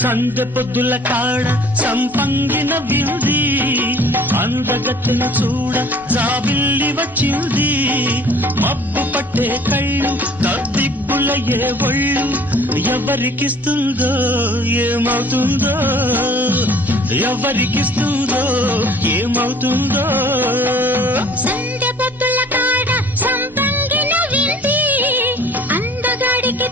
సందె పొద్దుల కాడ సంపంగిన వింది అందగత్తెను చూడ జాబిల్లి వచ్చింది మబ్బు పట్టే కళ్ళు తద్దిబ్బుల ఏ ఒళ్ళు ఎవరికిస్తుందో ఏమవుతుందో ఎవరికిస్తుందో ఏమవుతుందో సందె పొద్దుల కాడ సంపంగిన వింది అందగాడికి